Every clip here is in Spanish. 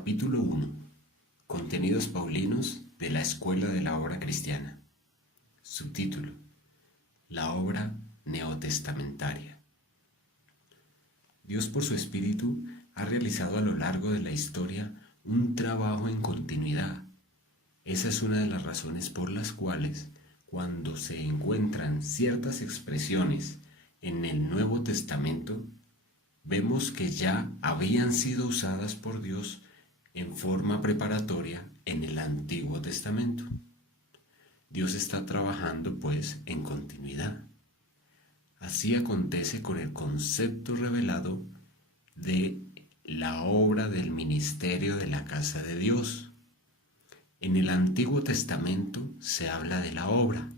Capítulo 1. Contenidos paulinos de la Escuela de la Obra Cristiana. Subtítulo: La obra neotestamentaria. Dios, por su Espíritu, ha realizado a lo largo de la historia un trabajo en continuidad. Esa es una de las razones por las cuales, cuando se encuentran ciertas expresiones en el Nuevo Testamento, vemos que ya habían sido usadas por Dios en forma preparatoria en el Antiguo Testamento. Dios está trabajando, pues, en continuidad. Así acontece con el concepto revelado de la obra del ministerio de la casa de Dios. En el Antiguo Testamento se habla de la obra.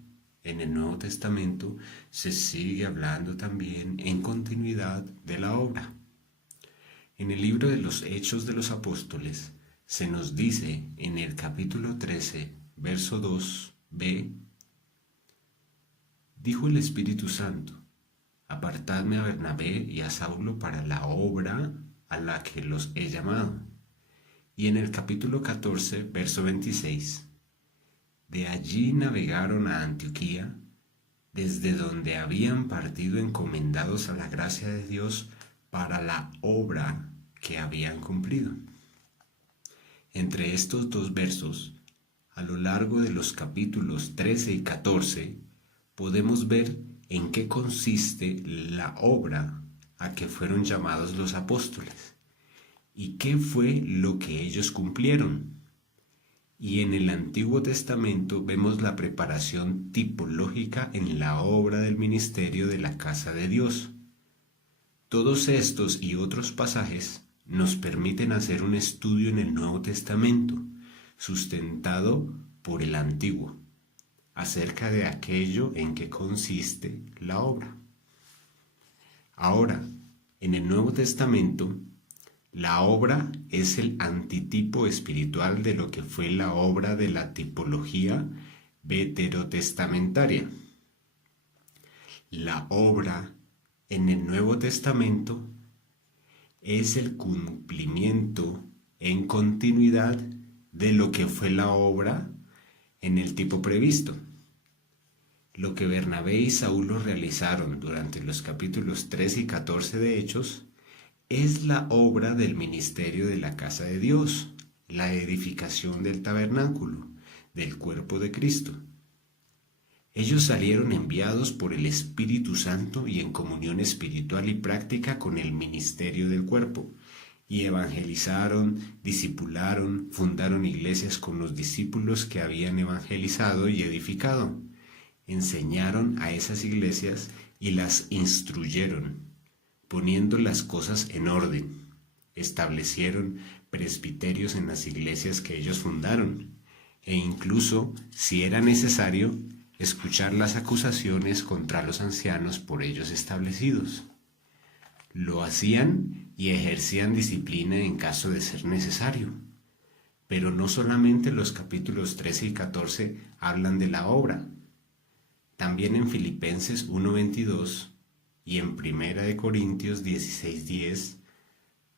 En el Nuevo Testamento se sigue hablando también en continuidad de la obra. En el libro de los Hechos de los Apóstoles se nos dice en el capítulo 13, verso 2b: dijo el Espíritu Santo: apartadme a Bernabé y a Saulo para la obra a la que los he llamado. Y en el capítulo 14, verso 26: de allí navegaron a Antioquía, desde donde habían partido encomendados a la gracia de Dios para la obra que habían cumplido. Entre estos dos versos, a lo largo de los capítulos 13 y 14, podemos ver en qué consiste la obra a que fueron llamados los apóstoles y qué fue lo que ellos cumplieron. Y en el Antiguo Testamento vemos la preparación tipológica en la obra del ministerio de la casa de Dios. Todos estos y otros pasajes nos permiten hacer un estudio en el Nuevo Testamento, sustentado por el Antiguo, acerca de aquello en que consiste la obra. Ahora, en el Nuevo Testamento, la obra es el antitipo espiritual de lo que fue la obra de la tipología veterotestamentaria. La obra en el Nuevo Testamento es el cumplimiento en continuidad de lo que fue la obra en el tipo previsto. Lo que Bernabé y Saulo realizaron durante los capítulos 13 y 14 de Hechos es la obra del ministerio de la casa de Dios, la edificación del tabernáculo, del cuerpo de Cristo. Ellos salieron enviados por el Espíritu Santo y en comunión espiritual y práctica con el ministerio del cuerpo, y evangelizaron, discipularon, fundaron iglesias con los discípulos que habían evangelizado y edificado. Enseñaron a esas iglesias y las instruyeron, poniendo las cosas en orden. Establecieron presbiterios en las iglesias que ellos fundaron, e incluso, si era necesario, escuchar las acusaciones contra los ancianos por ellos establecidos. Lo hacían y ejercían disciplina en caso de ser necesario. Pero no solamente los capítulos 13 y 14 hablan de la obra. También en Filipenses 1:22 y en 1 Corintios 16:10,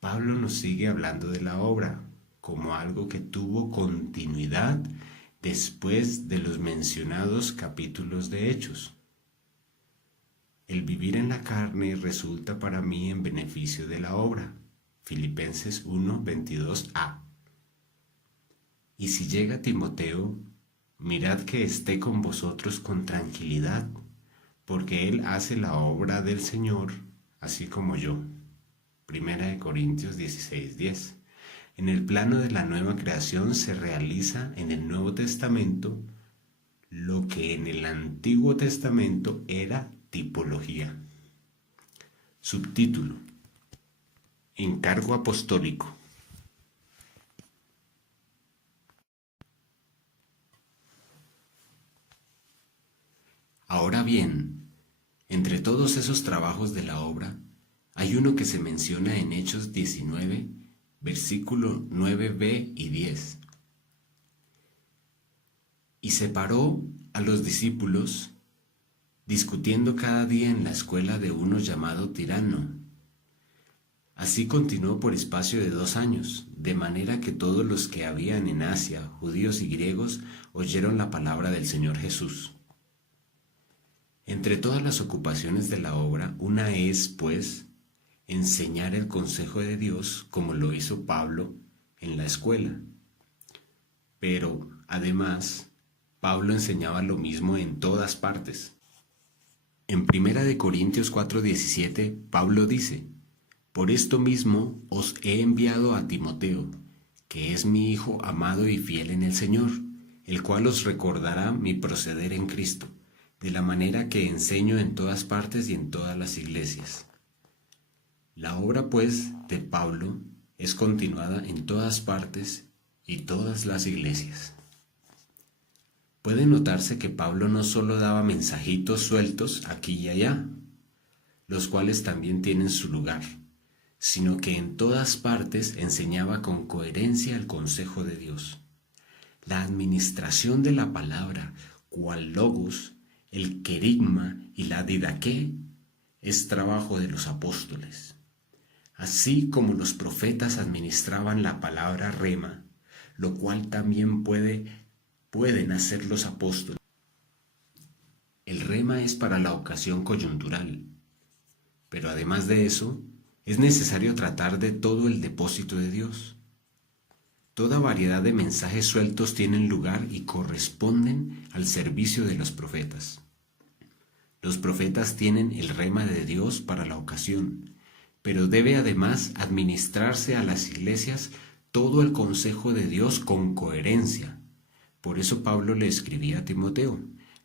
Pablo nos sigue hablando de la obra como algo que tuvo continuidad después de los mencionados capítulos de Hechos. El vivir en la carne resulta para mí en beneficio de la obra. Filipenses 1:22a. Y si llega Timoteo, mirad que esté con vosotros con tranquilidad, porque él hace la obra del Señor, así como yo. 1 Corintios 16:10. En el plano de la nueva creación se realiza en el Nuevo Testamento lo que en el Antiguo Testamento era tipología. Subtítulo: Encargo apostólico. Ahora bien, entre todos esos trabajos de la obra, hay uno que se menciona en Hechos 19, versículo 9b y 10. Y separó a los discípulos, discutiendo cada día en la escuela de uno llamado Tirano, Así continuó por espacio de 2 años, de manera que todos los que habían en Asia, judíos y griegos, oyeron la palabra del Señor Jesús. Entre todas las ocupaciones de la obra, una es, pues, enseñar el consejo de Dios, como lo hizo Pablo en la escuela. Pero, además, Pablo enseñaba lo mismo en todas partes. En 1 Corintios 4:17, Pablo dice: Por esto mismo os he enviado a Timoteo, que es mi hijo amado y fiel en el Señor, el cual os recordará mi proceder en Cristo, de la manera que enseño en todas partes y en todas las iglesias. La obra, pues, de Pablo es continuada en todas partes y todas las iglesias. Puede notarse que Pablo no solo daba mensajitos sueltos aquí y allá, los cuales también tienen su lugar, sino que en todas partes enseñaba con coherencia el consejo de Dios. La administración de la palabra, cual logos, el querigma y la didaqué, es trabajo de los apóstoles. Así como los profetas administraban la palabra rema, lo cual también pueden hacer los apóstoles. El rema es para la ocasión coyuntural, pero además de eso, es necesario tratar de todo el depósito de Dios. Toda variedad de mensajes sueltos tienen lugar y corresponden al servicio de los profetas. Los profetas tienen el rema de Dios para la ocasión, pero debe además administrarse a las iglesias todo el consejo de Dios con coherencia. Por eso Pablo le escribía a Timoteo: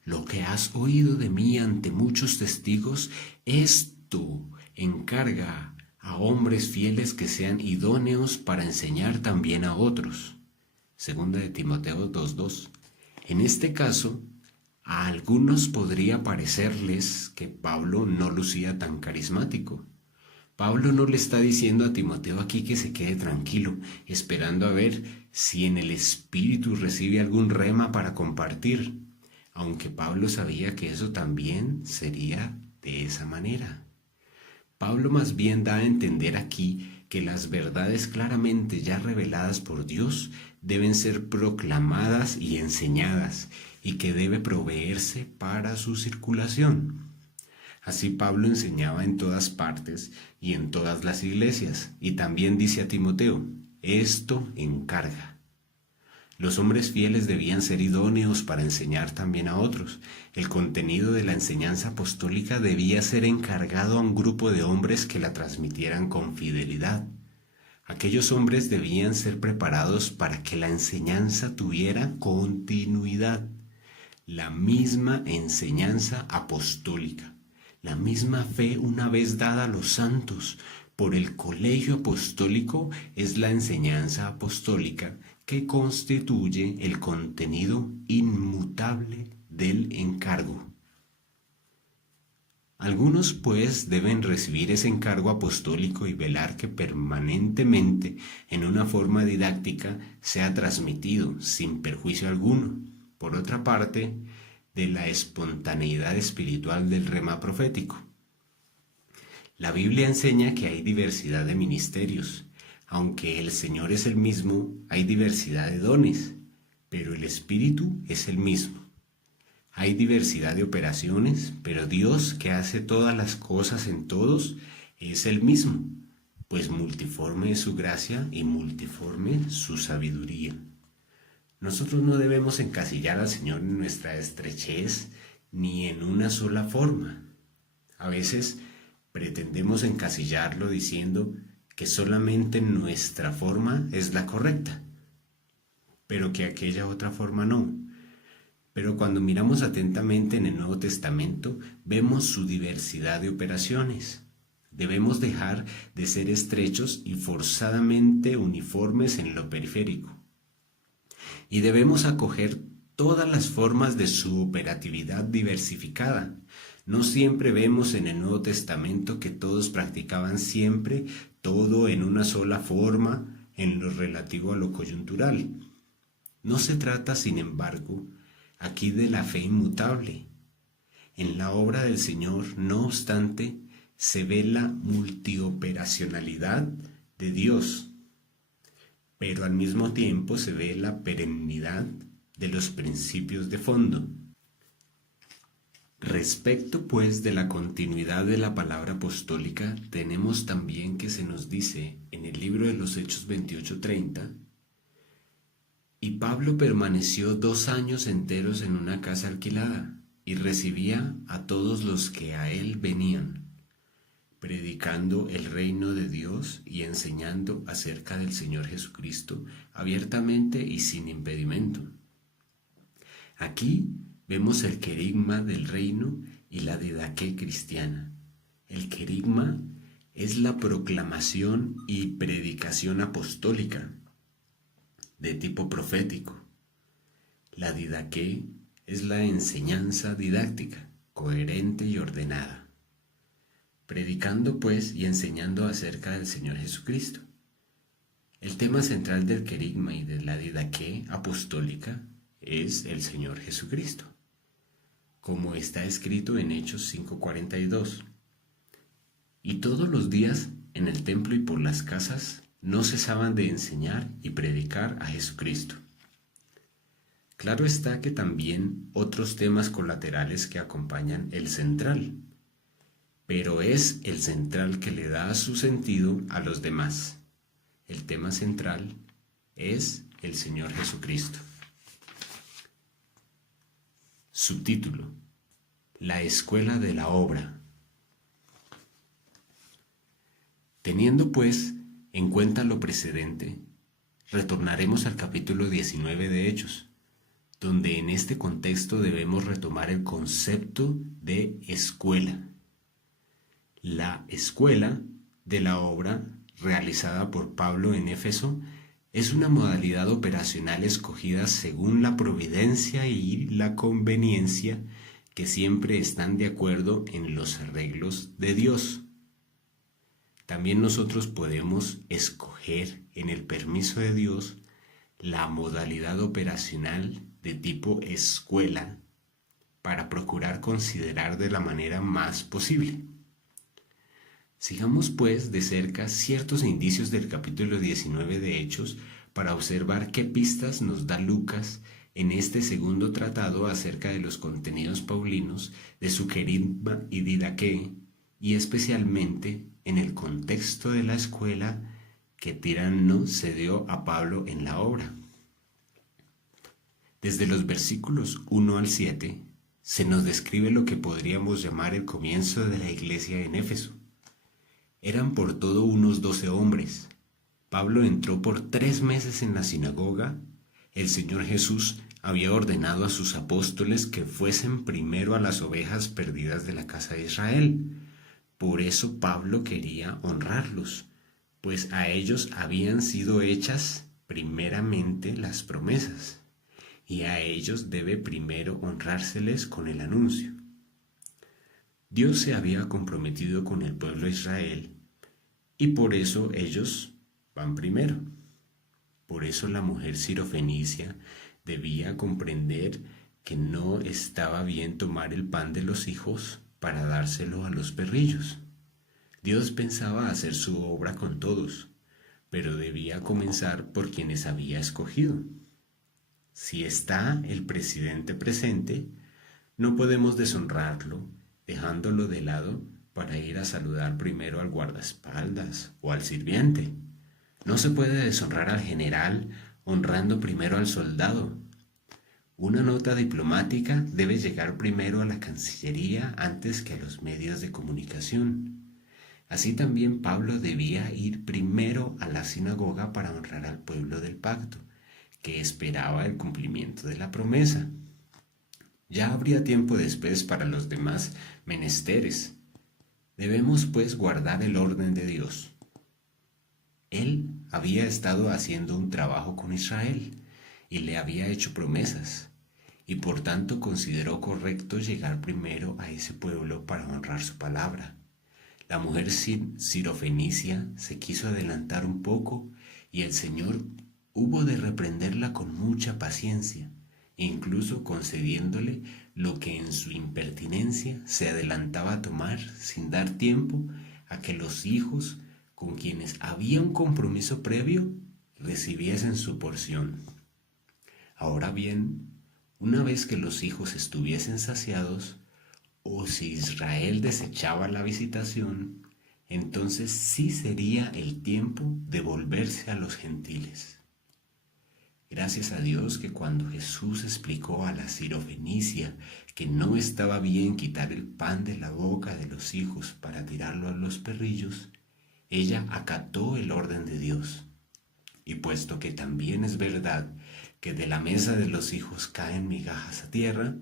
lo que has oído de mí ante muchos testigos, esto encarga a hombres fieles que sean idóneos para enseñar también a otros. Segunda de Timoteo 2:2. En este caso, a algunos podría parecerles que Pablo no lucía tan carismático. Pablo no le está diciendo a Timoteo aquí que se quede tranquilo, esperando a ver si en el Espíritu recibe algún rema para compartir, aunque Pablo sabía que eso también sería de esa manera. Pablo más bien da a entender aquí que las verdades claramente ya reveladas por Dios deben ser proclamadas y enseñadas, y que debe proveerse para su circulación. Así Pablo enseñaba en todas partes y en todas las iglesias, y también dice a Timoteo: esto encarga. Los hombres fieles debían ser idóneos para enseñar también a otros. El contenido de la enseñanza apostólica debía ser encargado a un grupo de hombres que la transmitieran con fidelidad. Aquellos hombres debían ser preparados para que la enseñanza tuviera continuidad. La misma enseñanza apostólica, la misma fe una vez dada a los santos por el colegio apostólico, es la enseñanza apostólica que constituye el contenido inmutable del encargo. Algunos, pues, deben recibir ese encargo apostólico y velar que permanentemente, en una forma didáctica, sea transmitido sin perjuicio alguno, por otra parte, de la espontaneidad espiritual del rema profético. La Biblia enseña que hay diversidad de ministerios. Aunque el Señor es el mismo, hay diversidad de dones, pero el Espíritu es el mismo. Hay diversidad de operaciones, pero Dios, que hace todas las cosas en todos, es el mismo, pues multiforme es su gracia y multiforme su sabiduría. Nosotros no debemos encasillar al Señor en nuestra estrechez ni en una sola forma. A veces pretendemos encasillarlo diciendo que solamente nuestra forma es la correcta, pero que aquella otra forma no. Pero cuando miramos atentamente en el Nuevo Testamento, vemos su diversidad de operaciones. Debemos dejar de ser estrechos y forzadamente uniformes en lo periférico. Y debemos acoger todas las formas de su operatividad diversificada. No siempre vemos en el Nuevo Testamento que todos practicaban siempre todo en una sola forma en lo relativo a lo coyuntural. No se trata, sin embargo, aquí de la fe inmutable. En la obra del Señor, no obstante, se ve la multioperacionalidad de Dios, pero al mismo tiempo se ve la perennidad de los principios de fondo. Respecto, pues, de la continuidad de la palabra apostólica, tenemos también que se nos dice en el libro de los Hechos 28:30, y Pablo permaneció 2 años enteros en una casa alquilada, y recibía a todos los que a él venían, predicando el reino de Dios y enseñando acerca del Señor Jesucristo abiertamente y sin impedimento. Aquí vemos el querigma del reino y la didaqué cristiana. El querigma es la proclamación y predicación apostólica de tipo profético. La didaqué es la enseñanza didáctica, coherente y ordenada, predicando pues y enseñando acerca del Señor Jesucristo. El tema central del querigma y de la didaqué apostólica es el Señor Jesucristo, como está escrito en Hechos 5:42. Y todos los días en el templo y por las casas no cesaban de enseñar y predicar a Jesucristo. Claro está que también otros temas colaterales que acompañan el central, pero es el central que le da su sentido a los demás. El tema central es el Señor Jesucristo. Subtítulo: La escuela de la obra. Teniendo pues en cuenta lo precedente, retornaremos al capítulo 19 de Hechos, donde en este contexto debemos retomar el concepto de escuela. La escuela de la obra realizada por Pablo en Éfeso es una modalidad operacional escogida según la providencia y la conveniencia que siempre están de acuerdo en los arreglos de Dios. También nosotros podemos escoger en el permiso de Dios la modalidad operacional de tipo escuela para procurar considerar de la manera más posible. Sigamos pues de cerca ciertos indicios del capítulo 19 de Hechos para observar qué pistas nos da Lucas en este segundo tratado acerca de los contenidos paulinos de su querigma y didaqué, y especialmente en el contexto de la escuela que Tirano cedió a Pablo en la obra. Desde los versículos 1 al 7 se nos describe lo que podríamos llamar el comienzo de la iglesia en Éfeso. Eran por todo unos 12 hombres. Pablo entró por 3 meses en la sinagoga. El Señor Jesús había ordenado a sus apóstoles que fuesen primero a las ovejas perdidas de la casa de Israel. Por eso Pablo quería honrarlos, pues a ellos habían sido hechas primeramente las promesas, y a ellos debe primero honrárseles con el anuncio. Dios se había comprometido con el pueblo de Israel, y por eso ellos van primero. Por eso la mujer sirofenicia debía comprender que no estaba bien tomar el pan de los hijos para dárselo a los perrillos. Dios pensaba hacer su obra con todos, pero debía comenzar por quienes había escogido. Si está el presidente presente, no podemos deshonrarlo dejándolo de lado para ir a saludar primero al guardaespaldas o al sirviente. No se puede deshonrar al general honrando primero al soldado. Una nota diplomática debe llegar primero a la Cancillería antes que a los medios de comunicación. Así también Pablo debía ir primero a la sinagoga para honrar al pueblo del pacto, que esperaba el cumplimiento de la promesa. Ya habría tiempo después para los demás menesteres. Debemos pues guardar el orden de Dios. Él había estado haciendo un trabajo con Israel y le había hecho promesas, y por tanto consideró correcto llegar primero a ese pueblo para honrar su palabra. La mujer sirofenicia se quiso adelantar un poco y el Señor hubo de reprenderla con mucha paciencia incluso concediéndole lo que en su impertinencia se adelantaba a tomar sin dar tiempo a que los hijos con quienes había un compromiso previo recibiesen su porción. Ahora bien, una vez que los hijos estuviesen saciados, o si Israel desechaba la visitación, entonces sí sería el tiempo de volverse a los gentiles. Gracias a Dios que cuando Jesús explicó a la sirofenicia que no estaba bien quitar el pan de la boca de los hijos para tirarlo a los perrillos, ella acató el orden de Dios. Y puesto que también es verdad que de la mesa de los hijos caen migajas a tierra,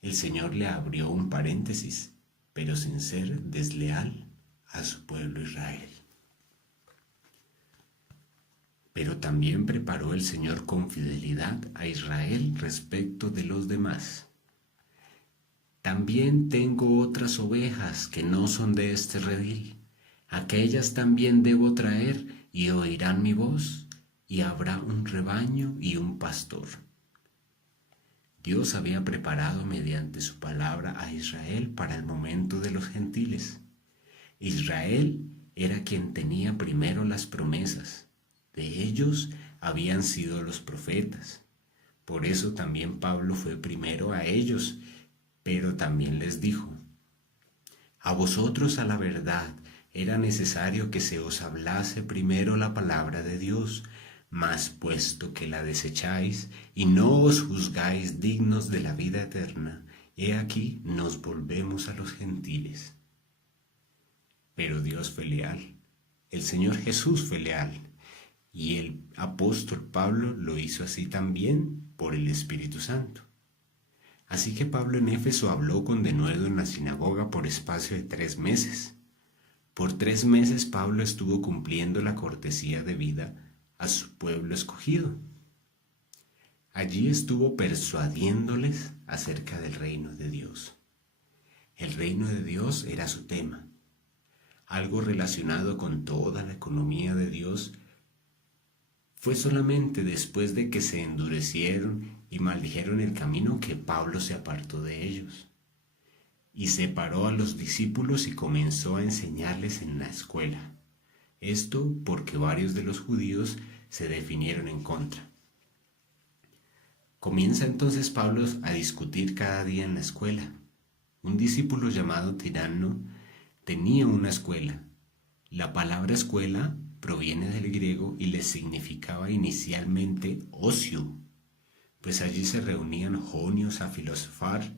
el Señor le abrió un paréntesis, pero sin ser desleal a su pueblo Israel. Pero también preparó el Señor con fidelidad a Israel respecto de los demás. También tengo otras ovejas que no son de este redil. Aquellas también debo traer y oirán mi voz, y habrá un rebaño y un pastor. Dios había preparado mediante su palabra a Israel para el momento de los gentiles. Israel era quien tenía primero las promesas. De ellos habían sido los profetas. Por eso también Pablo fue primero a ellos, pero también les dijo: a vosotros a la verdad era necesario que se os hablase primero la palabra de Dios, mas puesto que la desecháis y no os juzgáis dignos de la vida eterna, he aquí nos volvemos a los gentiles. Pero Dios fue leal, el Señor Jesús fue leal, y el apóstol Pablo lo hizo así también por el Espíritu Santo. Así que Pablo en Éfeso habló con denuedo en la sinagoga por espacio de 3 meses. Por 3 meses Pablo estuvo cumpliendo la cortesía debida a su pueblo escogido. Allí estuvo persuadiéndoles acerca del reino de Dios. El reino de Dios era su tema, algo relacionado con toda la economía de Dios. Fue solamente después de que se endurecieron y maldijeron el camino que Pablo se apartó de ellos y separó a los discípulos y comenzó a enseñarles en la escuela. Esto porque varios de los judíos se definieron en contra. Comienza entonces Pablo a discutir cada día en la escuela. Un discípulo llamado Tiranno tenía una escuela. La palabra escuela proviene del griego y le significaba inicialmente ocio, pues allí se reunían jonios a filosofar.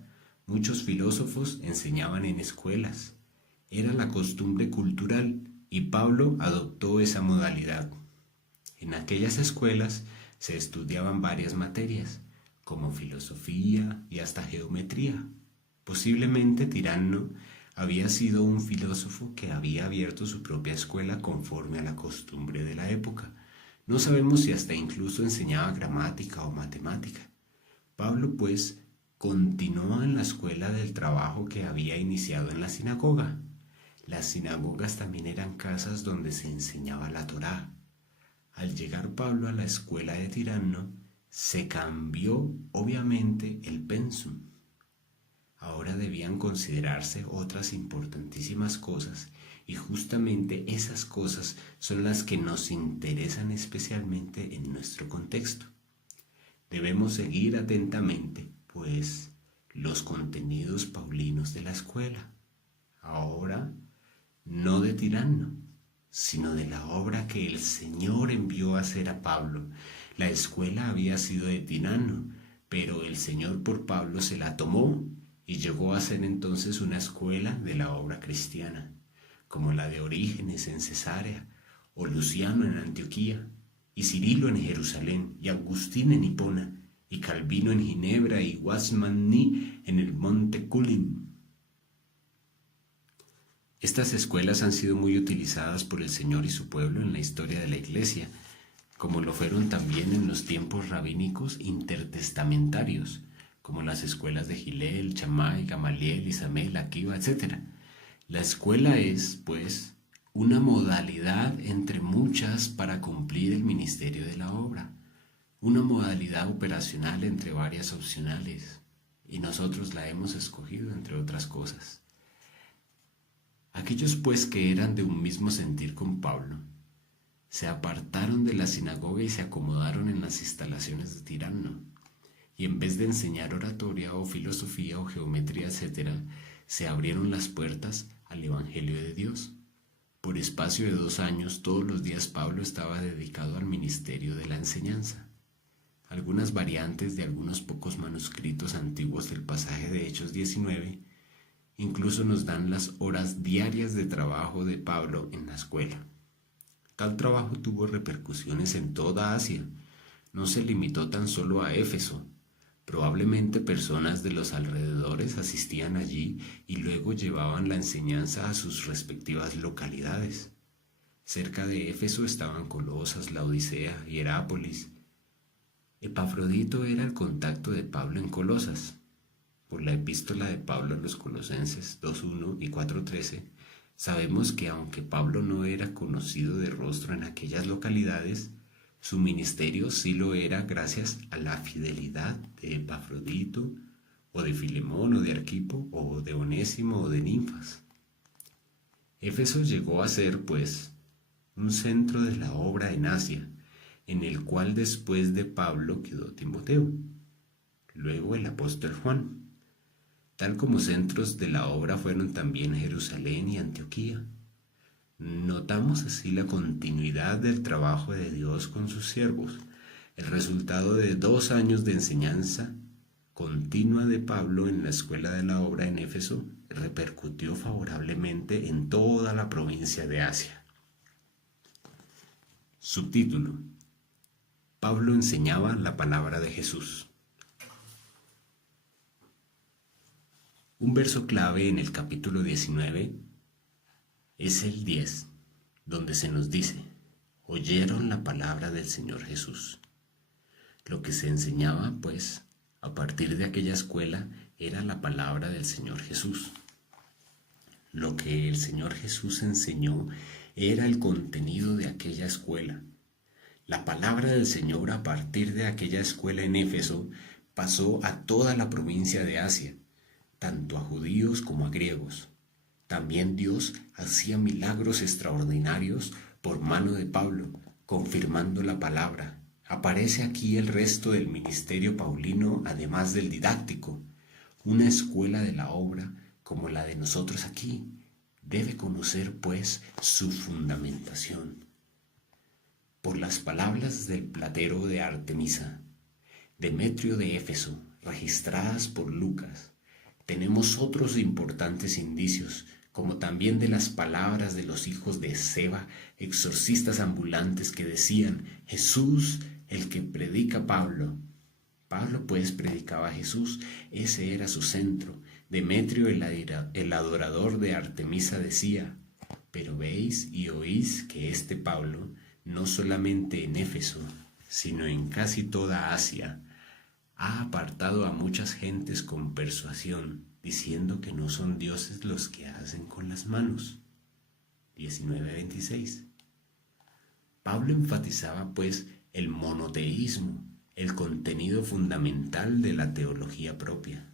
Muchos filósofos enseñaban en escuelas. Era la costumbre cultural y Pablo adoptó esa modalidad. En aquellas escuelas se estudiaban varias materias, como filosofía y hasta geometría. Posiblemente Tiranno había sido un filósofo que había abierto su propia escuela conforme a la costumbre de la época. No sabemos si hasta incluso enseñaba gramática o matemática. Pablo, pues, continuó en la escuela del trabajo que había iniciado en la sinagoga. Las sinagogas también eran casas donde se enseñaba la Torá. Al llegar Pablo a la escuela de Tiranno, se cambió obviamente el pensum. Ahora debían considerarse otras importantísimas cosas, y justamente esas cosas son las que nos interesan especialmente en nuestro contexto. Debemos seguir atentamente, pues, los contenidos paulinos de la escuela. Ahora, no de Tiranno, sino de la obra que el Señor envió a hacer a Pablo. La escuela había sido de Tiranno, pero el Señor por Pablo se la tomó y llegó a ser entonces una escuela de la obra cristiana, como la de Orígenes en Cesarea, o Luciano en Antioquía, y Cirilo en Jerusalén, y Agustín en Hipona, y Calvino en Ginebra, y Wasmanni en el monte Kulim. Estas escuelas han sido muy utilizadas por el Señor y su pueblo en la historia de la Iglesia, como lo fueron también en los tiempos rabínicos intertestamentarios, como las escuelas de Gilel, Shammai, Gamaliel, Isamel, Akiva, etc. La escuela es, pues, una modalidad entre muchas para cumplir el ministerio de la obra. una modalidad operacional entre varias opcionales, y nosotros la hemos escogido entre otras cosas. Aquellos pues que eran de un mismo sentir con Pablo, se apartaron de la sinagoga y se acomodaron en las instalaciones de Tirano, y en vez de enseñar oratoria o filosofía o geometría, etc., se abrieron las puertas al Evangelio de Dios. Por espacio de 2 años, todos los días Pablo estaba dedicado al ministerio de la enseñanza. Algunas variantes de algunos pocos manuscritos antiguos del pasaje de Hechos 19 incluso nos dan las horas diarias de trabajo de Pablo en la escuela. Tal trabajo tuvo repercusiones en toda Asia. No se limitó tan solo a Éfeso. Probablemente personas de los alrededores asistían allí y luego llevaban la enseñanza a sus respectivas localidades. Cerca de Éfeso estaban Colosas, Laodicea, Hierápolis. Epafrodito era el contacto de Pablo en Colosas. Por la epístola de Pablo a los Colosenses 2:1 y 4:13, sabemos que aunque Pablo no era conocido de rostro en aquellas localidades, su ministerio sí lo era gracias a la fidelidad de Epafrodito, o de Filemón, o de Arquipo, o de Onésimo, o de Ninfas. Éfeso llegó a ser, pues, un centro de la obra en Asia, en el cual después de Pablo quedó Timoteo, luego el apóstol Juan. Tal como centros de la obra fueron también Jerusalén y Antioquía. Notamos así la continuidad del trabajo de Dios con sus siervos. El resultado de 2 años de enseñanza continua de Pablo en la escuela de la obra en Éfeso repercutió favorablemente en toda la provincia de Asia. Subtítulo: Pablo enseñaba la palabra de Jesús. Un verso clave en el capítulo 19 es el 10, donde se nos dice: oyeron la palabra del Señor Jesús. Lo que se enseñaba, pues, a partir de aquella escuela era la palabra del Señor Jesús. Lo que el Señor Jesús enseñó era el contenido de aquella escuela. La palabra del Señor a partir de aquella escuela en Éfeso pasó a toda la provincia de Asia, tanto a judíos como a griegos. También Dios hacía milagros extraordinarios por mano de Pablo, confirmando la palabra. Aparece aquí el resto del ministerio paulino, además del didáctico. Una escuela de la obra, como la de nosotros aquí, debe conocer, pues, su fundamentación. Por las palabras del platero de Artemisa, Demetrio de Éfeso, registradas por Lucas, tenemos otros importantes indicios, como también de las palabras de los hijos de Seba, exorcistas ambulantes, que decían: Jesús, el que predica Pablo. Pablo pues predicaba a Jesús, ese era su centro. Demetrio, el adorador de Artemisa, decía: pero veis y oís que este Pablo, no solamente en Éfeso, sino en casi toda Asia, ha apartado a muchas gentes con persuasión, diciendo que no son dioses los que hacen con las manos. 19:26. Pablo enfatizaba, pues, el monoteísmo, el contenido fundamental de la teología propia.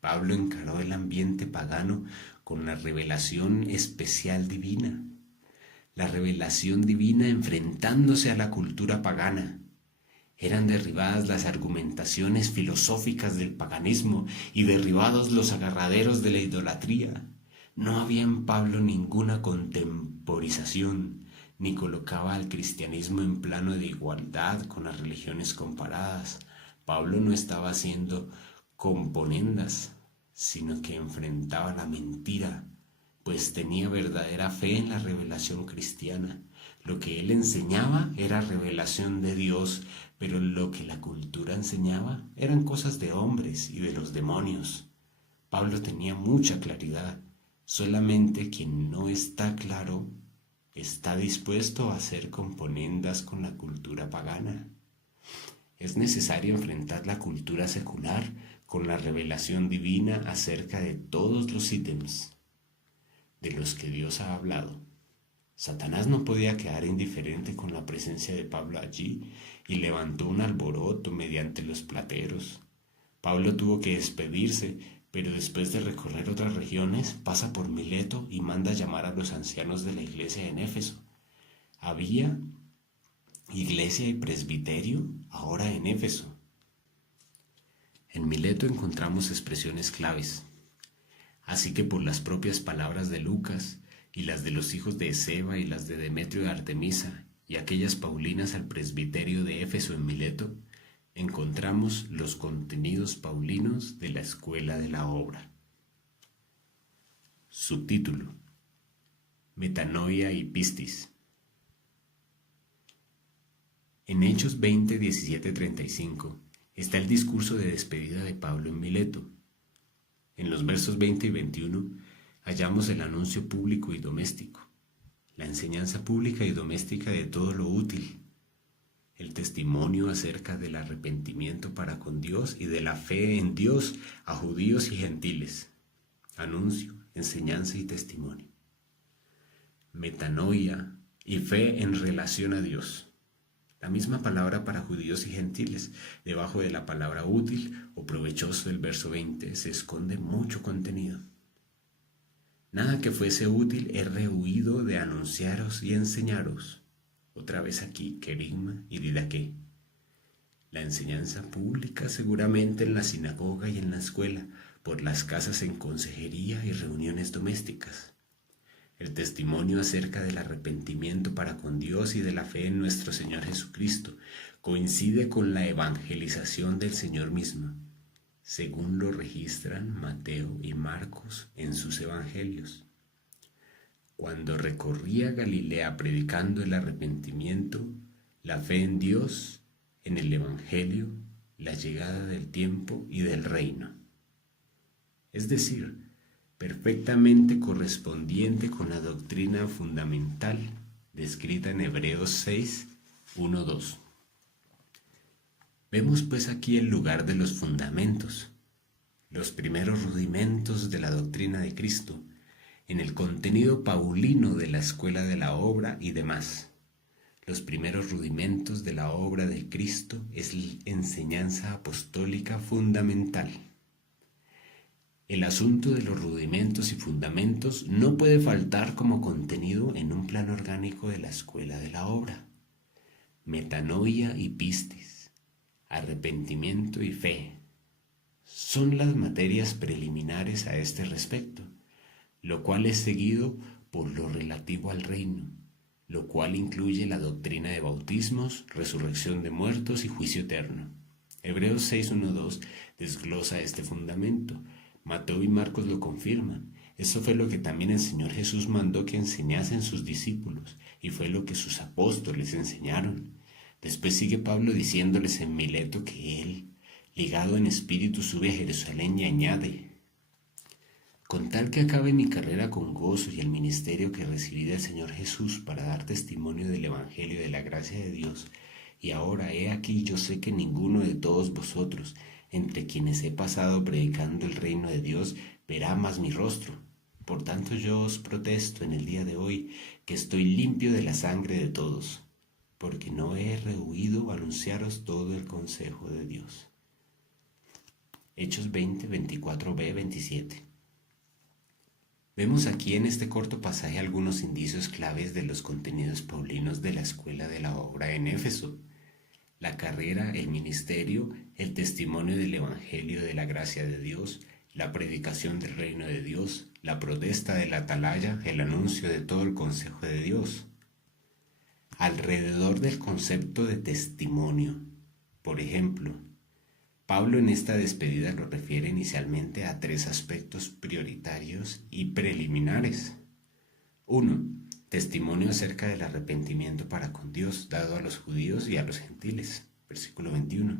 Pablo encaró el ambiente pagano con la revelación especial divina. La revelación divina enfrentándose a la cultura pagana. Eran derribadas las argumentaciones filosóficas del paganismo y derribados los agarraderos de la idolatría. No había en Pablo ninguna contemporización, ni colocaba al cristianismo en plano de igualdad con las religiones comparadas. Pablo no estaba haciendo componendas, sino que enfrentaba la mentira, pues tenía verdadera fe en la revelación cristiana. Lo que él enseñaba era revelación de Dios, pero lo que la cultura enseñaba eran cosas de hombres y de los demonios. Pablo tenía mucha claridad. Solamente quien no está claro está dispuesto a hacer componendas con la cultura pagana. Es necesario enfrentar la cultura secular con la revelación divina acerca de todos los ítems de los que Dios ha hablado. Satanás no podía quedar indiferente con la presencia de Pablo allí y levantó un alboroto mediante los plateros. Pablo tuvo que despedirse, pero después de recorrer otras regiones pasa por Mileto y manda llamar a los ancianos de la iglesia en Éfeso. Había iglesia y presbiterio ahora en Éfeso. En Mileto encontramos expresiones claves. Así que por las propias palabras de Lucas y las de los hijos de Esceva y las de Demetrio de Artemisa y aquellas paulinas al presbiterio de Éfeso en Mileto, encontramos los contenidos paulinos de la escuela de la obra. Subtítulo: Metanoia y Pistis. En Hechos 20, 17, 35 está el discurso de despedida de Pablo en Mileto. En los versos 20 y 21 hallamos el anuncio público y doméstico, la enseñanza pública y doméstica de todo lo útil, el testimonio acerca del arrepentimiento para con Dios y de la fe en Dios a judíos y gentiles, anuncio, enseñanza y testimonio. Metanoia y fe en relación a Dios. La misma palabra para judíos y gentiles. Debajo de la palabra útil o provechoso del verso 20 se esconde mucho contenido. Nada que fuese útil he rehuido de anunciaros y enseñaros. Otra vez aquí, querigma y didaqué. La enseñanza pública seguramente en la sinagoga y en la escuela, por las casas en consejería y reuniones domésticas. El testimonio acerca del arrepentimiento para con Dios y de la fe en nuestro Señor Jesucristo coincide con la evangelización del Señor mismo, según lo registran Mateo y Marcos en sus evangelios. Cuando recorría Galilea predicando el arrepentimiento, la fe en Dios, en el evangelio, la llegada del tiempo y del reino. Es decir, perfectamente correspondiente con la doctrina fundamental descrita en Hebreos 6, 1, 2. Vemos pues aquí el lugar de los fundamentos, los primeros rudimentos de la doctrina de Cristo, en el contenido paulino de la escuela de la obra y demás. Los primeros rudimentos de la obra de Cristo es la enseñanza apostólica fundamental. El asunto de los rudimentos y fundamentos no puede faltar como contenido en un plano orgánico de la escuela de la obra. Metanoia y pistis, arrepentimiento y fe, son las materias preliminares a este respecto, lo cual es seguido por lo relativo al reino, lo cual incluye la doctrina de bautismos, resurrección de muertos y juicio eterno. Hebreos 6, 1, 2 desglosa este fundamento. Mateo y Marcos lo confirman. Eso fue lo que también el Señor Jesús mandó que enseñasen sus discípulos, y fue lo que sus apóstoles enseñaron. Después sigue Pablo diciéndoles en Mileto que él, ligado en espíritu, sube a Jerusalén y añade: con tal que acabe mi carrera con gozo y el ministerio que recibí del Señor Jesús para dar testimonio del Evangelio de la gracia de Dios, y ahora he aquí yo sé que ninguno de todos vosotros, entre quienes he pasado predicando el reino de Dios, verá más mi rostro. Por tanto yo os protesto en el día de hoy que estoy limpio de la sangre de todos, porque no he rehuido anunciaros todo el consejo de Dios. Hechos 20, 24b, 27. Vemos aquí en este corto pasaje algunos indicios claves de los contenidos paulinos de la escuela de la obra en Éfeso. La carrera, el ministerio, el testimonio del Evangelio de la gracia de Dios, la predicación del reino de Dios, la protesta de la atalaya, el anuncio de todo el consejo de Dios. Alrededor del concepto de testimonio, por ejemplo, Pablo en esta despedida lo refiere inicialmente a 3 aspectos prioritarios y preliminares. 1. Testimonio acerca del arrepentimiento para con Dios dado a los judíos y a los gentiles, versículo 21.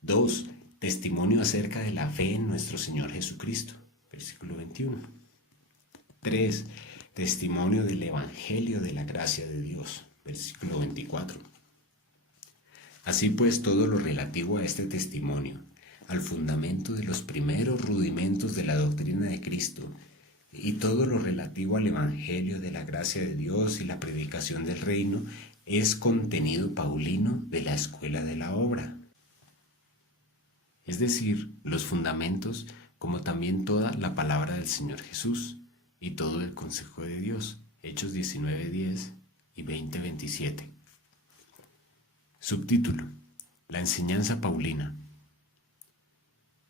2. Testimonio acerca de la fe en nuestro Señor Jesucristo, versículo 21. 3. Testimonio del Evangelio de la gracia de Dios, versículo 24. Así pues, todo lo relativo a este testimonio, al fundamento de los primeros rudimentos de la doctrina de Cristo, y todo lo relativo al Evangelio de la gracia de Dios y la predicación del reino es contenido paulino de la escuela de la obra. Es decir, los fundamentos, como también toda la palabra del Señor Jesús y todo el consejo de Dios. Hechos 19:10 y 20:27. Subtítulo: La enseñanza paulina.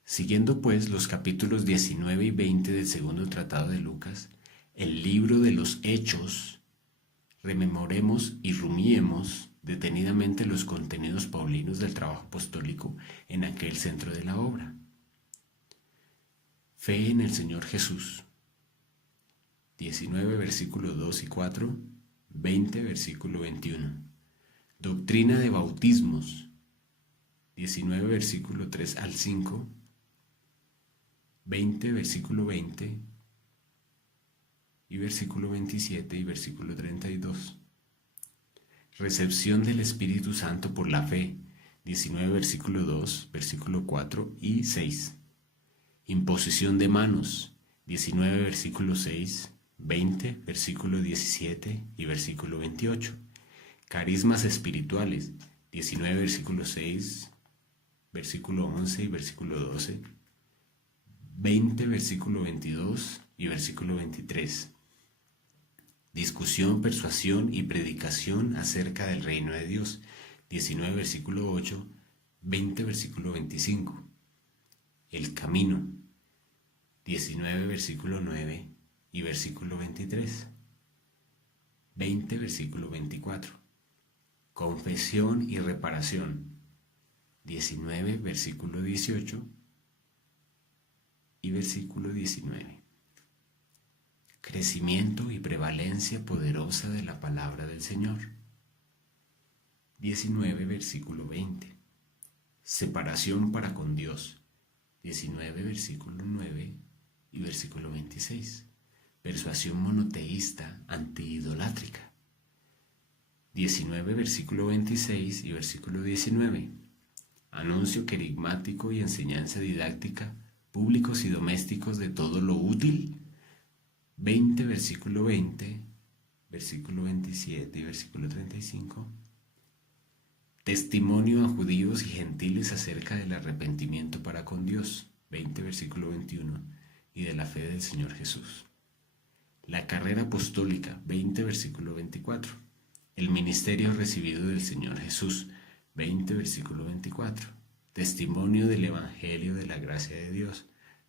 Siguiendo pues los capítulos 19 y 20 del segundo tratado de Lucas, el libro de los Hechos, rememoremos y rumiemos detenidamente los contenidos paulinos del trabajo apostólico en aquel centro de la obra. Fe en el Señor Jesús. 19 versículos 2 y 4, 20 versículo 21. Doctrina de bautismos. 19 versículo 3 al 5, 20 versículo 20 y versículo 27 y versículo 32. Recepción del Espíritu Santo por la fe. 19 versículo 2, versículo 4 y 6. Imposición de manos. 19 versículo 6, 20 versículo 17 y versículo 28. Carismas espirituales. 19 versículo 6, versículo 11 y versículo 12. 20 versículo 22 y versículo 23. Discusión, persuasión y predicación acerca del reino de Dios. 19 versículo 8, 20 versículo 25. El camino. 19 versículo 9 y versículo 23. 20 versículo 24. Confesión y reparación. 19 versículo 18 y versículo 19. Crecimiento y prevalencia poderosa de la palabra del Señor. 19 versículo 20. Separación para con Dios. 19 versículo 9 y versículo 26. Persuasión monoteísta antiidolátrica. 19 versículo 26 y versículo 19. Anuncio querigmático y enseñanza didáctica, públicos y domésticos de todo lo útil. 20 versículo 20, versículo 27 y versículo 35. Testimonio a judíos y gentiles acerca del arrepentimiento para con Dios. 20 versículo 21 y de la fe del Señor Jesús. La carrera apostólica. 20 versículo 24. El ministerio recibido del Señor Jesús. 20 versículo 24. Testimonio del Evangelio de la gracia de Dios.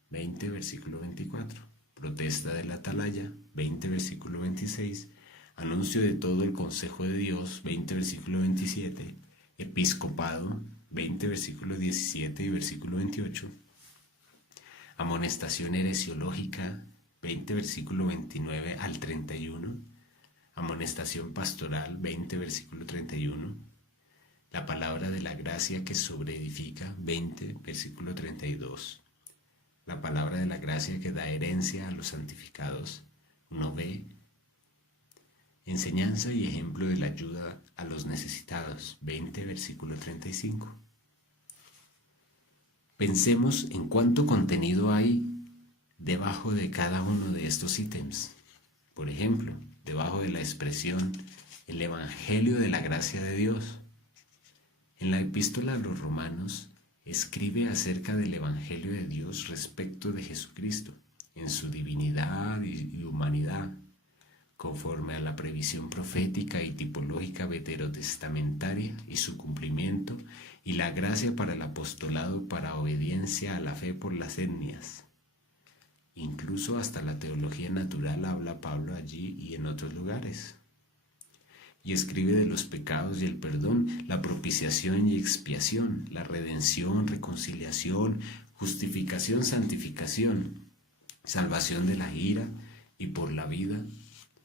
20 versículo 24. Protesta de la atalaya. 20 versículo 26. Anuncio de todo el consejo de Dios. 20 versículo 27. Episcopado. 20 versículo 17 y versículo 28. Amonestación heresiológica. 20 versículo 29 al 31. Amonestación pastoral. 20 versículo 31. La palabra de la gracia que sobreedifica. 20 versículo 32. La palabra de la gracia que da herencia a los santificados. 1b. Enseñanza y ejemplo de la ayuda a los necesitados. 20 versículo 35. Pensemos en cuánto contenido hay debajo de cada uno de estos ítems. Por ejemplo, debajo de la expresión el Evangelio de la gracia de Dios. En la epístola a los Romanos escribe acerca del Evangelio de Dios respecto de Jesucristo, en su divinidad y humanidad, conforme a la previsión profética y tipológica veterotestamentaria y su cumplimiento, y la gracia para el apostolado para obediencia a la fe por las etnias. Incluso hasta la teología natural habla Pablo allí y en otros lugares. Y escribe de los pecados y el perdón, la propiciación y expiación, la redención, reconciliación, justificación, santificación, salvación de la ira y por la vida,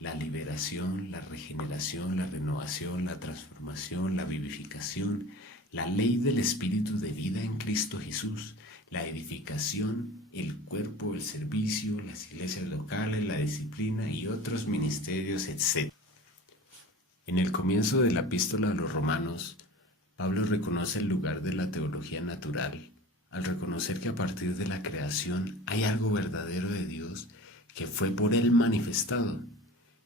la liberación, la regeneración, la renovación, la transformación, la vivificación, la ley del Espíritu de vida en Cristo Jesús, la edificación, el cuerpo, el servicio, las iglesias locales, la disciplina y otros ministerios, etc. En el comienzo de la epístola a los Romanos, Pablo reconoce el lugar de la teología natural, al reconocer que a partir de la creación hay algo verdadero de Dios que fue por Él manifestado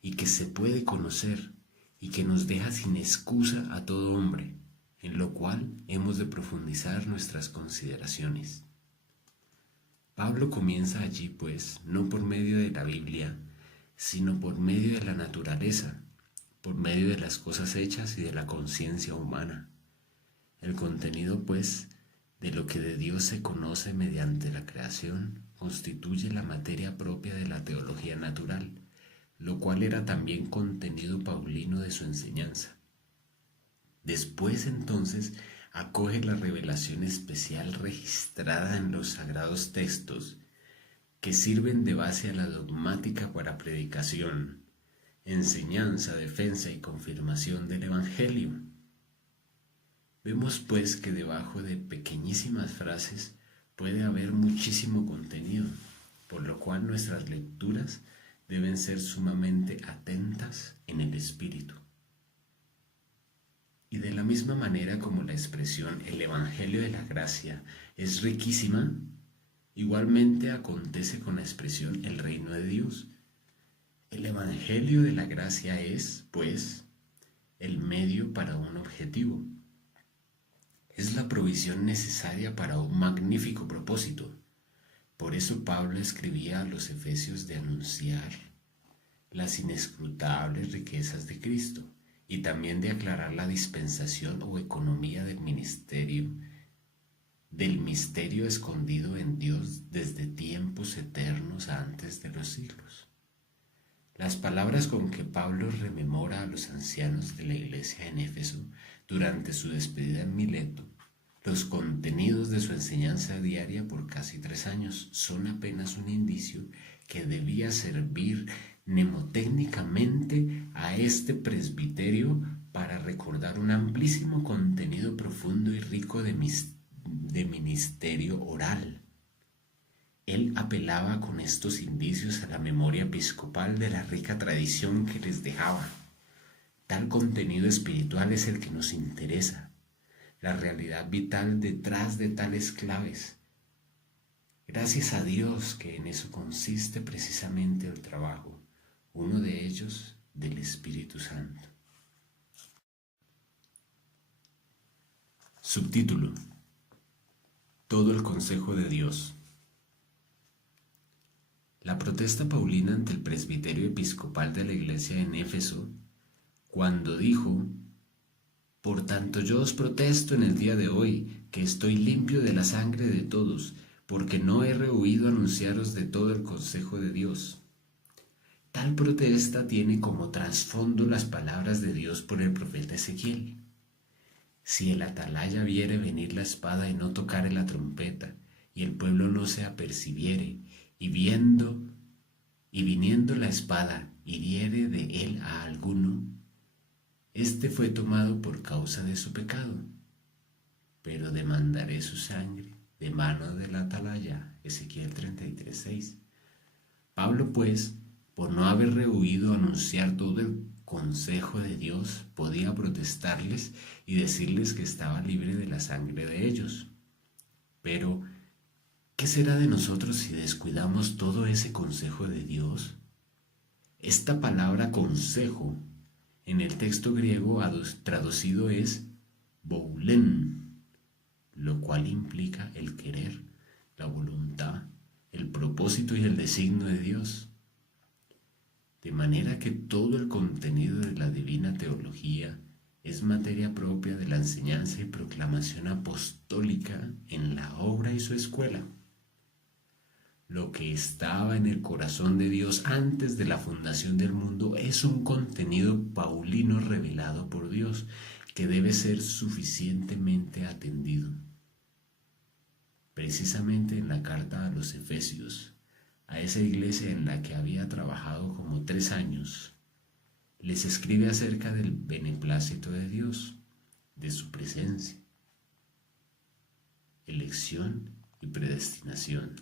y que se puede conocer y que nos deja sin excusa a todo hombre, en lo cual hemos de profundizar nuestras consideraciones. Pablo comienza allí, pues, no por medio de la Biblia, sino por medio de la naturaleza, por medio de las cosas hechas y de la conciencia humana. El contenido, pues, de lo que de Dios se conoce mediante la creación, constituye la materia propia de la teología natural, lo cual era también contenido paulino de su enseñanza. Después, entonces, acoge la revelación especial registrada en los sagrados textos, que sirven de base a la dogmática para predicación, enseñanza, defensa y confirmación del Evangelio. Vemos pues que debajo de pequeñísimas frases puede haber muchísimo contenido, por lo cual nuestras lecturas deben ser sumamente atentas en el espíritu. Y de la misma manera como la expresión el Evangelio de la Gracia es riquísima, igualmente acontece con la expresión el reino de Dios. El Evangelio de la Gracia es, pues, el medio para un objetivo. Es la provisión necesaria para un magnífico propósito. Por eso Pablo escribía a los Efesios de anunciar las inescrutables riquezas de Cristo y también de aclarar la dispensación o economía del misterio escondido en Dios desde tiempos eternos antes de los siglos. Las palabras con que Pablo rememora a los ancianos de la iglesia en Éfeso durante su despedida en Mileto, los contenidos de su enseñanza diaria por casi 3 años, son apenas un indicio que debía servir mnemotécnicamente a este presbiterio para recordar un amplísimo contenido profundo y rico de ministerio oral. Él apelaba con estos indicios a la memoria episcopal de la rica tradición que les dejaba. Tal contenido espiritual es el que nos interesa, la realidad vital detrás de tales claves. Gracias a Dios que en eso consiste precisamente el trabajo, uno de ellos del Espíritu Santo. Subtítulo: Todo el consejo de Dios. La protesta paulina ante el presbiterio episcopal de la iglesia en Éfeso, cuando dijo: Por tanto yo os protesto en el día de hoy, que estoy limpio de la sangre de todos, porque no he rehuido anunciaros de todo el consejo de Dios. Tal protesta tiene como trasfondo las palabras de Dios por el profeta Ezequiel. Si el atalaya viere venir la espada y no tocare la trompeta, y el pueblo no se apercibiere, y viniendo la espada hiriere de él a alguno, este fue tomado por causa de su pecado, pero demandaré su sangre de mano del atalaya. Ezequiel 33:6. Pablo, pues, por no haber rehuido anunciar todo el consejo de Dios, podía protestarles y decirles que estaba libre de la sangre de ellos. Pero, ¿qué será de nosotros si descuidamos todo ese consejo de Dios? Esta palabra consejo en el texto griego traducido es boulen, lo cual implica el querer, la voluntad, el propósito y el designio de Dios. De manera que todo el contenido de la divina teología es materia propia de la enseñanza y proclamación apostólica en la obra y su escuela. Lo que estaba en el corazón de Dios antes de la fundación del mundo es un contenido paulino revelado por Dios que debe ser suficientemente atendido. Precisamente en la carta a los Efesios, a esa iglesia en la que había trabajado como 3 años, les escribe acerca del beneplácito de Dios, de su presencia, elección y predestinación,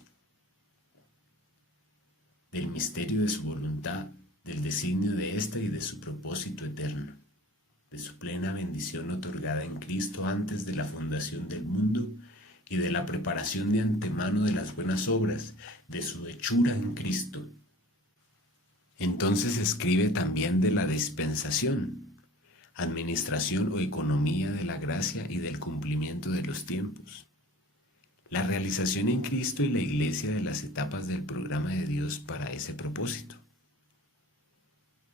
del misterio de su voluntad, del designio de ésta y de su propósito eterno, de su plena bendición otorgada en Cristo antes de la fundación del mundo y de la preparación de antemano de las buenas obras, de su hechura en Cristo, Entonces escribe también de la dispensación, administración o economía de la gracia y del cumplimiento de los tiempos. La realización en Cristo y la Iglesia de las etapas del programa de Dios para ese propósito.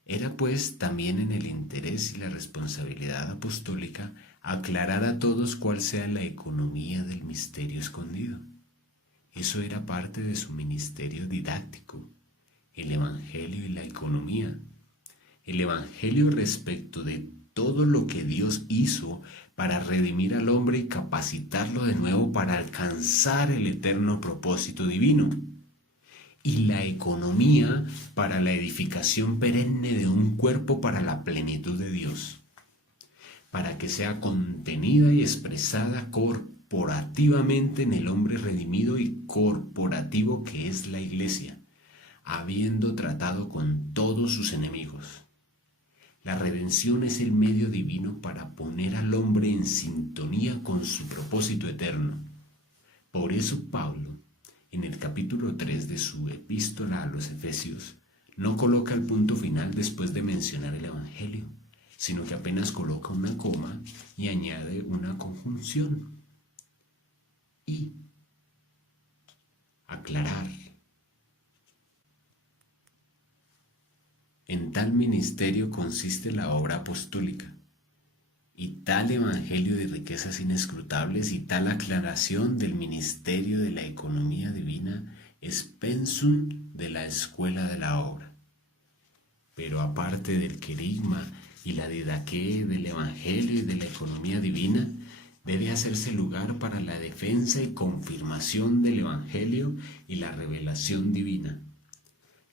Era pues también en el interés y la responsabilidad apostólica aclarar a todos cuál sea la economía del misterio escondido. Eso era parte de su ministerio didáctico, el Evangelio y la economía. El Evangelio respecto de todo lo que Dios hizo para redimir al hombre y capacitarlo de nuevo para alcanzar el eterno propósito divino. Y la economía para la edificación perenne de un cuerpo para la plenitud de Dios, para que sea contenida y expresada corporativamente en el hombre redimido y corporativo que es la Iglesia, habiendo tratado con todos sus enemigos. La redención es el medio divino para poner al hombre en sintonía con su propósito eterno. Por eso Pablo, en el capítulo 3 de su epístola a los Efesios, no coloca el punto final después de mencionar el Evangelio, sino que apenas coloca una coma y añade una conjunción. Y aclarar. En tal ministerio consiste la obra apostólica, y tal evangelio de riquezas inescrutables y tal aclaración del ministerio de la economía divina es pensum de la escuela de la obra. Pero aparte del querigma y la didaqué del evangelio y de la economía divina, debe hacerse lugar para la defensa y confirmación del evangelio y la revelación divina.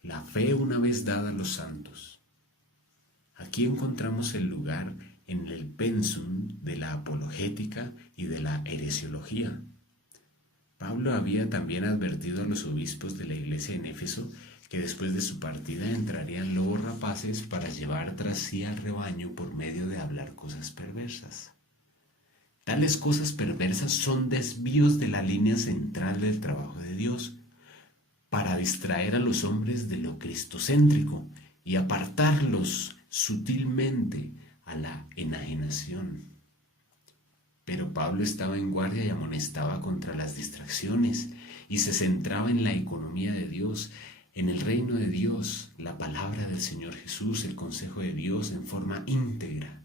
La fe una vez dada a los santos. Aquí encontramos el lugar en el pensum de la apologética y de la heresiología. Pablo había también advertido a los obispos de la iglesia en Éfeso que después de su partida entrarían lobos rapaces para llevar tras sí al rebaño por medio de hablar cosas perversas. Tales cosas perversas son desvíos de la línea central del trabajo de Dios, para distraer a los hombres de lo cristocéntrico y apartarlos sutilmente a la enajenación. Pero Pablo estaba en guardia y amonestaba contra las distracciones y se centraba en la economía de Dios, en el reino de Dios, la palabra del Señor Jesús, el consejo de Dios en forma íntegra.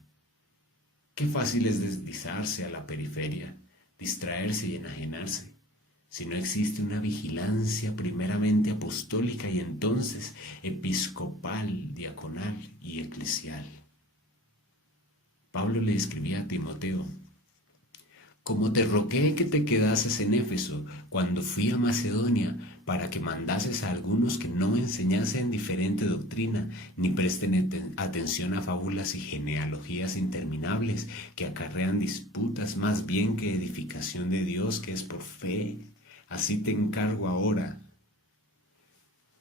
Qué fácil es deslizarse a la periferia, distraerse y enajenarse, si no existe una vigilancia primeramente apostólica y entonces episcopal, diaconal y eclesial. Pablo le escribía a Timoteo: como te rogué que te quedases en Éfeso cuando fui a Macedonia, para que mandases a algunos que no enseñasen diferente doctrina, ni presten atención a fábulas y genealogías interminables que acarrean disputas más bien que edificación de Dios que es por fe. Así te encargo ahora.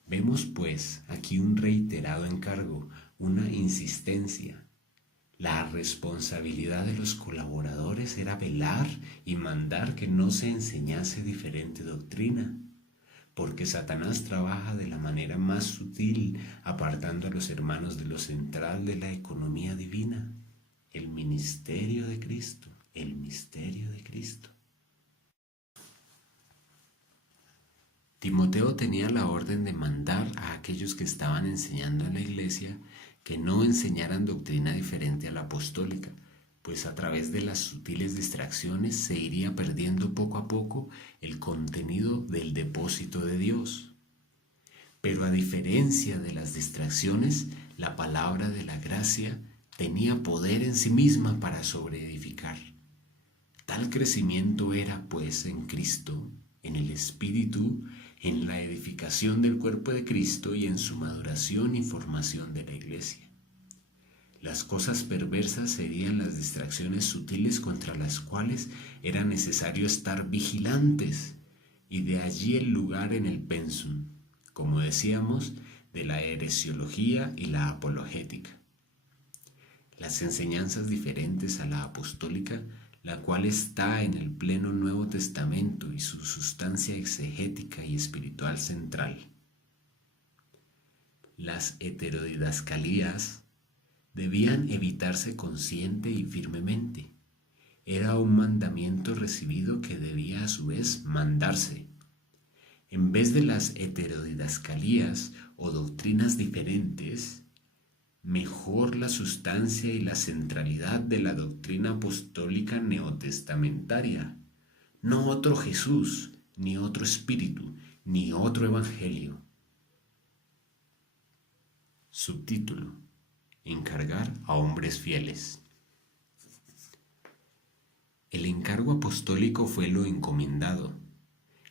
Vemos pues aquí un reiterado encargo, una insistencia. La responsabilidad de los colaboradores era velar y mandar que no se enseñase diferente doctrina, porque Satanás trabaja de la manera más sutil, apartando a los hermanos de lo central de la economía divina, el ministerio de Cristo, el misterio de Cristo. Timoteo tenía la orden de mandar a aquellos que estaban enseñando en la iglesia que no enseñaran doctrina diferente a la apostólica, pues a través de las sutiles distracciones se iría perdiendo poco a poco el contenido del depósito de Dios. Pero a diferencia de las distracciones, la palabra de la gracia tenía poder en sí misma para sobreedificar. Tal crecimiento era, pues, en Cristo, en el Espíritu, en la edificación del cuerpo de Cristo y en su maduración y formación de la iglesia. Las cosas perversas serían las distracciones sutiles contra las cuales era necesario estar vigilantes, y de allí el lugar en el pensum, como decíamos, de la heresiología y la apologética. Las enseñanzas diferentes a la apostólica, la cual está en el pleno Nuevo Testamento y su sustancia exegética y espiritual central. Las heterodidascalías debían evitarse consciente y firmemente. Era un mandamiento recibido que debía a su vez mandarse. En vez de las heterodidascalías o doctrinas diferentes, mejor la sustancia y la centralidad de la doctrina apostólica neotestamentaria. No otro Jesús, ni otro espíritu, ni otro evangelio. Subtítulo: encargar a hombres fieles. El encargo apostólico fue lo encomendado,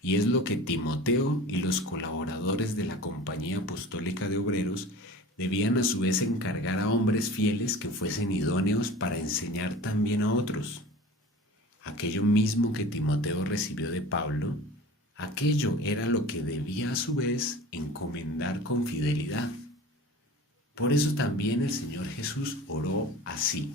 y es lo que Timoteo y los colaboradores de la Compañía Apostólica de Obreros debían a su vez encargar a hombres fieles que fuesen idóneos para enseñar también a otros. Aquello mismo que Timoteo recibió de Pablo, aquello era lo que debía a su vez encomendar con fidelidad. Por eso también el Señor Jesús oró así: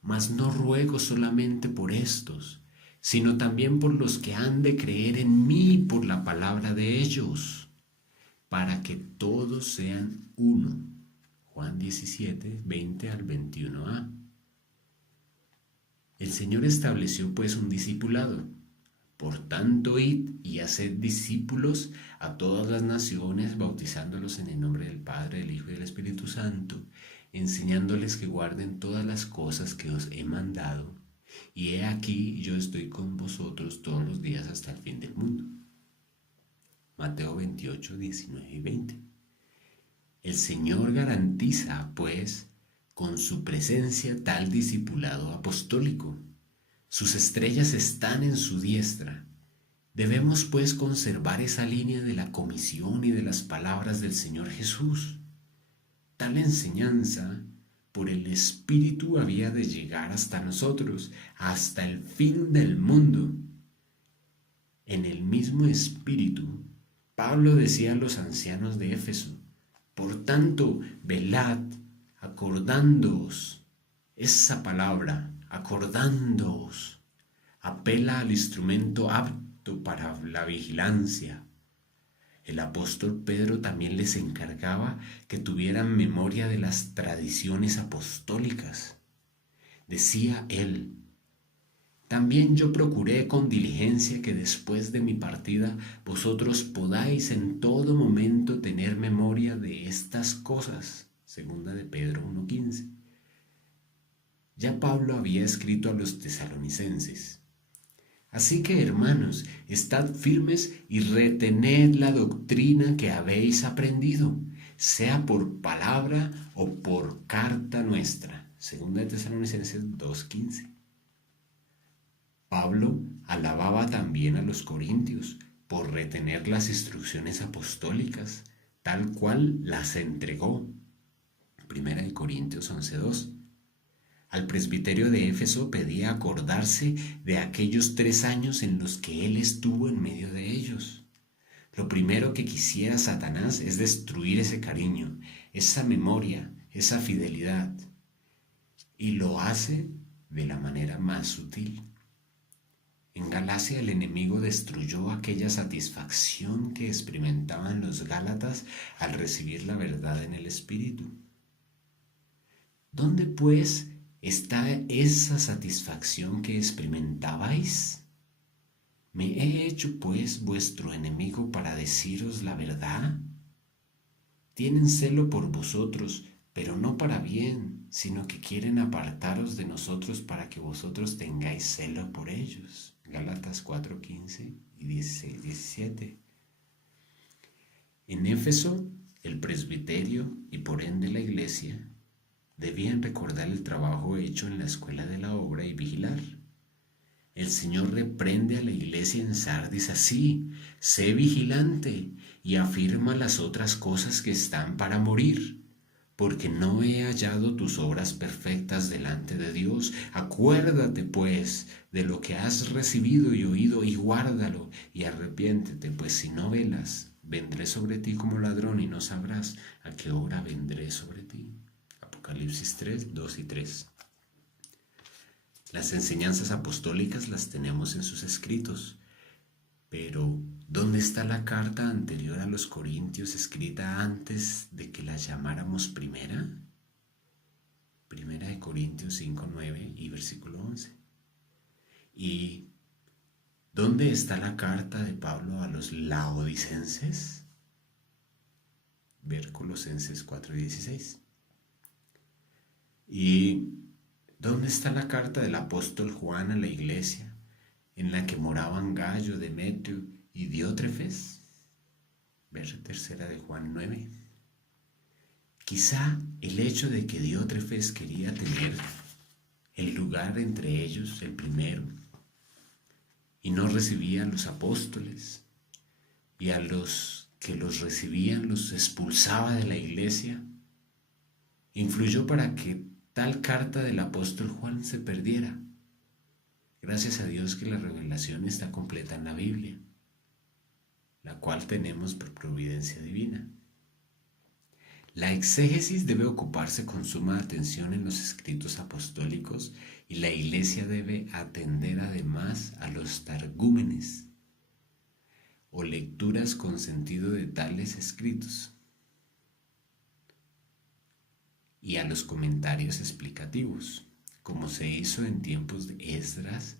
mas no ruego solamente por estos, sino también por los que han de creer en mí por la palabra de ellos, para que todos sean uno. Juan 17, 20 al 21a. El Señor estableció pues un discipulado. Por tanto, id y haced discípulos a todas las naciones, bautizándolos en el nombre del Padre, del Hijo y del Espíritu Santo, enseñándoles que guarden todas las cosas que os he mandado. Y he aquí, yo estoy con vosotros todos los días hasta el fin del mundo. Mateo 28, 19 y 20. El Señor garantiza, pues, con su presencia tal discipulado apostólico. Sus estrellas están en su diestra. Debemos, pues, conservar esa línea de la comisión y de las palabras del Señor Jesús. Tal enseñanza por el Espíritu había de llegar hasta nosotros, hasta el fin del mundo. En el mismo Espíritu, Pablo decía a los ancianos de Éfeso: por tanto, velad, acordándoos. Esa palabra, acordándoos, apela al instrumento apto para la vigilancia. El apóstol Pedro también les encargaba que tuvieran memoria de las tradiciones apostólicas. Decía él: también yo procuré con diligencia que después de mi partida vosotros podáis en todo momento tener memoria de estas cosas. Segunda de Pedro 1:15. Ya Pablo había escrito a los tesalonicenses: así que, hermanos, estad firmes y retened la doctrina que habéis aprendido, sea por palabra o por carta nuestra. Segunda de Tesalonicenses 2:15. Pablo alababa también a los corintios por retener las instrucciones apostólicas, tal cual las entregó. Primera de Corintios 11:2. Al presbiterio de Éfeso pedía acordarse de aquellos 3 años en los que él estuvo en medio de ellos. Lo primero que quisiera Satanás es destruir ese cariño, esa memoria, esa fidelidad. Y lo hace de la manera más sutil. En Galacia el enemigo destruyó aquella satisfacción que experimentaban los gálatas al recibir la verdad en el Espíritu. ¿Dónde, pues, está esa satisfacción que experimentabais? ¿Me he hecho, pues, vuestro enemigo para deciros la verdad? Tienen celo por vosotros, pero no para bien, sino que quieren apartaros de nosotros para que vosotros tengáis celo por ellos. Gálatas 4:15 y 16-17. En Éfeso, el presbiterio y por ende la iglesia debían recordar el trabajo hecho en la escuela de la obra y vigilar. El Señor reprende a la iglesia en Sardis así: sé vigilante y afirma las otras cosas que están para morir, porque no he hallado tus obras perfectas delante de Dios. Acuérdate, pues, de lo que has recibido y oído, y guárdalo, y arrepiéntete, pues si no velas, vendré sobre ti como ladrón y no sabrás a qué hora vendré sobre ti. Apocalipsis 3, 2 y 3. Las enseñanzas apostólicas las tenemos en sus escritos, Pero, ¿dónde está la carta anterior a los Corintios escrita antes de que la llamáramos primera? Primera de Corintios 5, 9 y versículo 11. ¿Y dónde está la carta de Pablo a los laodicenses? Ver Colosenses 4 y 16. ¿Y dónde está la carta del apóstol Juan a la iglesia en la que moraban Gallo, Demetrio y Diótrefes? Ver tercera de Juan 9. Quizá el hecho de que Diótrefes quería tener el lugar entre ellos, el primero, y no recibía a los apóstoles, y a los que los recibían los expulsaba de la iglesia, influyó para que tal carta del apóstol Juan se perdiera. Gracias a Dios que la revelación está completa en la Biblia, la cual tenemos por providencia divina. La exégesis debe ocuparse con suma atención en los escritos apostólicos y la Iglesia debe atender además a los targúmenes o lecturas con sentido de tales escritos y a los comentarios explicativos, como se hizo en tiempos de Esdras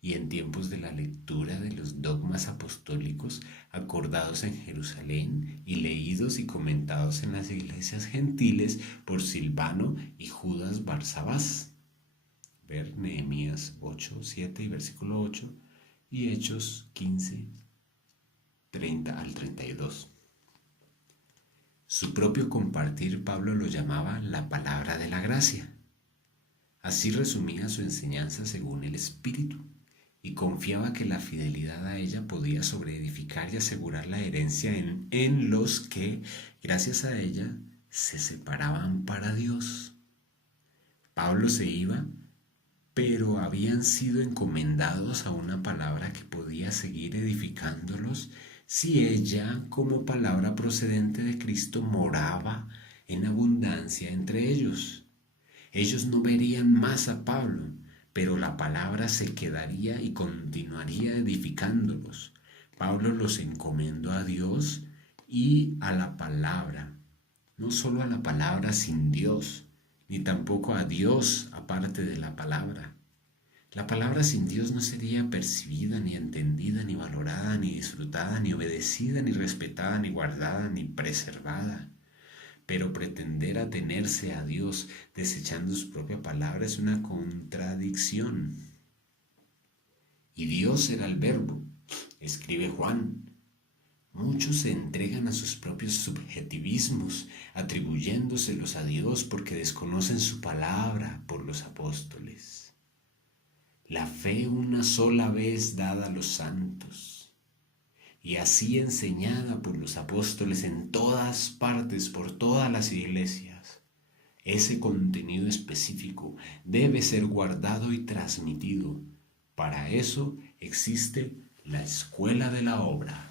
y en tiempos de la lectura de los dogmas apostólicos acordados en Jerusalén y leídos y comentados en las iglesias gentiles por Silvano y Judas Barsabás. Ver Nehemías 8, 7 y versículo 8 y Hechos 15, 30 al 32. Su propio compartir Pablo lo llamaba la palabra de la gracia. Así resumía su enseñanza según el Espíritu, y confiaba que la fidelidad a ella podía sobreedificar y asegurar la herencia en los que, gracias a ella, se separaban para Dios. Pablo se iba, pero habían sido encomendados a una palabra que podía seguir edificándolos si ella, como palabra procedente de Cristo, moraba en abundancia entre ellos. Ellos no verían más a Pablo, pero la palabra se quedaría y continuaría edificándolos. Pablo los encomendó a Dios y a la palabra, no solo a la palabra sin Dios, ni tampoco a Dios aparte de la palabra. La palabra sin Dios no sería percibida, ni entendida, ni valorada, ni disfrutada, ni obedecida, ni respetada, ni guardada, ni preservada. Pero pretender atenerse a Dios desechando su propia palabra es una contradicción. Y Dios era el Verbo, escribe Juan. Muchos se entregan a sus propios subjetivismos, atribuyéndoselos a Dios porque desconocen su palabra por los apóstoles. La fe una sola vez dada a los santos, y así enseñada por los apóstoles en todas partes, por todas las iglesias. Ese contenido específico debe ser guardado y transmitido. Para eso existe la escuela de la obra.